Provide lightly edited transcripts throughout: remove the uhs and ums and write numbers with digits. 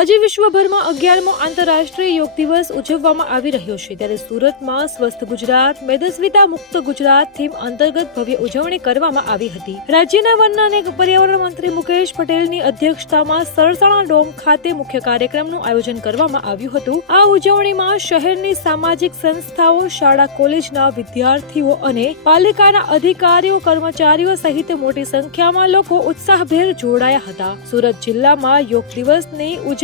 આજે વિશ્વભરમાં 11મો આંતરરાષ્ટ્રીય યોગ દિવસ ઉજવવામાં આવી રહ્યો છે, ત્યારે સુરતમાં સ્વસ્થ ગુજરાત મેદસ્વીતા મુક્ત ગુજરાત થીમ અંતર્ગત ભવ્ય ઉજવણી કરવામાં આવી હતી। રાજ્યના વન અને પર્યાવરણ મંત્રી મુકેશ પટેલની અધ્યક્ષતામાં સરસાણા ડોમ ખાતે મુખ્ય કાર્યક્રમનું આયોજન કરવામાં આવ્યું હતું। આ ઉજવણીમાં શહેરની સામાજિક સંસ્થાઓ, શાળા કોલેજના વિદ્યાર્થીઓ અને પાલિકાના અધિકારીઓ કર્મચારીઓ સહિત મોટી સંખ્યામાં લોકો ઉત્સાહભેર જોડાયા હતા। સુરત જિલ્લામાં યોગ દિવસની ઉજવણીમાં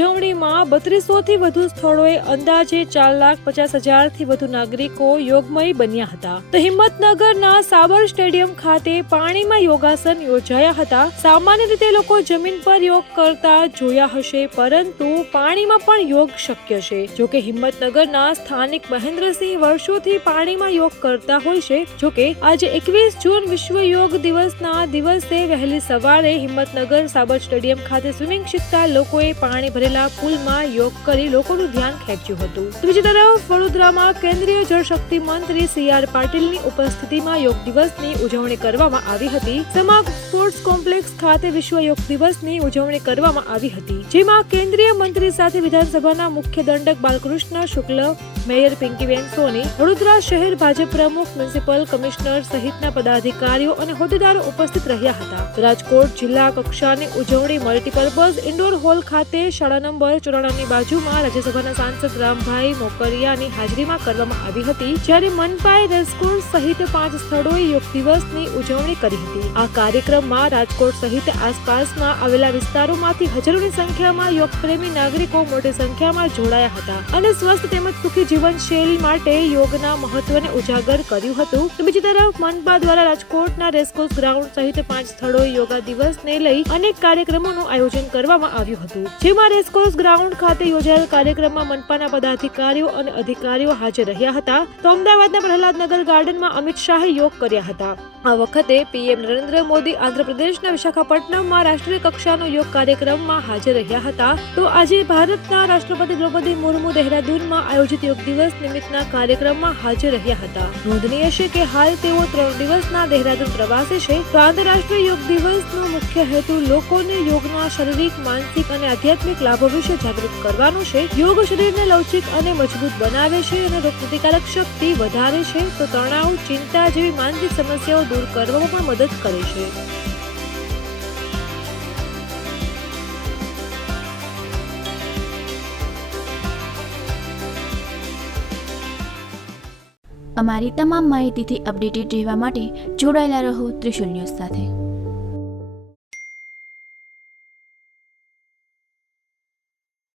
3200 થી વધુ સ્થળોએ અંદાજે 4,50,000 થી વધુ નાગરિકો યોગમય બન્યા હતા। તો હિંમતનગરના સાબર સ્ટેડિયમ ખાતે પાણીમાં યોગાસન યોજાયા હતા। સામાન્ય રીતે લોકો જમીન પર યોગ કરતા જોયા હશે, પરંતુ પાણીમાં પણ યોગ શક્ય છે। જોકે હિંમતનગરના સ્થાનિક મહેન્દ્રસિંહ વર્ષોથી પાણીમાં યોગ કરતા હોય છે। જોકે આજે 21 જૂન વિશ્વ યોગ દિવસના દિવસે વહેલી સવારે હિંમતનગર સાબર સ્ટેડિયમ ખાતે સ્વિમિંગ શીખતા લોકોએ પાણી ભરેલા પુલમાં યોગ કરી લોકોનું ધ્યાન ખેંચ્યું હતું। બીજી તરફ વડોદરામાં કેન્દ્રીય જળશક્તિ મંત્રી CR પાટીલની ઉપસ્થિતિમાં યોગ દિવસની ઉજવણી કરવામાં આવી હતી। સમા સ્પોર્ટ્સ કોમ્પ્લેક્સ ખાતે વિશ્વ યોગ દિવસની ઉજવણી કરવામાં આવી હતી, જેમાં કેન્દ્રીય મંત્રી સાથે વિધાનસભાના મુખ્ય દંડક બાલકૃષ્ણ શુક્લ, મેયર પિંકીબેન સોની, વડોદરા શહેર ભાજપ પ્રમુખ, મ્યુનિસિપલ કમિશનર સહિતના પદાધિકારીઓ અને હોદ્દેદારો ઉપસ્થિત રહ્યા હતા। રાજકોટ જિલ્લા કક્ષાની ઉજવણી મલ્ટીપર્પઝ ઇન્ડોર હોલ ખાતે શાળા નંબર 94 ની બાજુમાં રાજ્યસભાના સાંસદ રામભાઈ મોકરિયાની હાજરીમાં કરવામાં આવી હતી, જ્યારે મનપાએ રેસકોર્સ સહિત 5 સ્થળોએ યોગ દિવસની ઉજવણી કરી હતી। આ કાર્યક્રમમાં રાજકોટ સહિત આસપાસના આવેલા વિસ્તારોમાંથી હજારોની સંખ્યામાં યોગ પ્રેમી નાગરિકો મોટી સંખ્યામાં જોડાયા હતા અને સ્વસ્થ તેમજ સુખી જીવનશૈલી માટે યોગના મહત્વને ઉજાગર કર્યું હતું। બીજી તરફ મનપા દ્વારા રાજકોટના રેસકોર્સ ગ્રાઉન્ડ સહિત 5 સ્થળોએ યોગા દિવસને લઈ અનેક કાર્યક્રમોનું આયોજન કરવામાં આવ્યું હતું, જેમાં રેસકોર્સ ગ્રાઉન્ડ ખાતે યોજાયેલ કાર્યક્રમમાં મનપાના પદાધિકારીઓ અને અધિકારીઓ હાજર રહ્યા હતા। તો અમદાવાદના પ્રહલાદનગર ગાર્ડનમાં અમિત શાહે યોગ કર્યા હતા। આ વખતે PM નરેન્દ્ર મોદી આંધ્રપ્રદેશના વિશાખાપટ્ટનમમાં રાષ્ટ્રીય કક્ષાનો યોગ કાર્યક્રમમાં હાજર રહ્યા હતા। તો આજે ભારતના રાષ્ટ્રપતિ દ્રૌપદી મુર્મુ દહેરાદૂનમાં આયોજિત યોગ દિવસ નિમિત્તના કાર્યક્રમમાં હાજર રહ્યા હતા। નોંધનીય છે કે હાલ તેઓ 3 દિવસના દહેરાદૂન પ્રવાસે છે। તો આંતરરાષ્ટ્રીય યોગ દિવસનો મુખ્ય હેતુ લોકોને યોગના શારીરિક, માનસિક અને આધ્યાત્મિક લાભો વિશે જાગૃત કરવાનો છે। યોગ શરીરને લવચિક અને મજબૂત બનાવે છે અને રોગપ્રતિકારક શક્તિ વધારે છે। તો તણાવ, ચિંતા જેવી માનસિક સમસ્યાઓ દૂર કરવામાં પણ મદદ કરે છે। અમારી તમામ માહિતીથી અપડેટેડ રહેવા માટે જોડાયેલા રહો ત્રિશુલ ન્યૂઝ સાથે।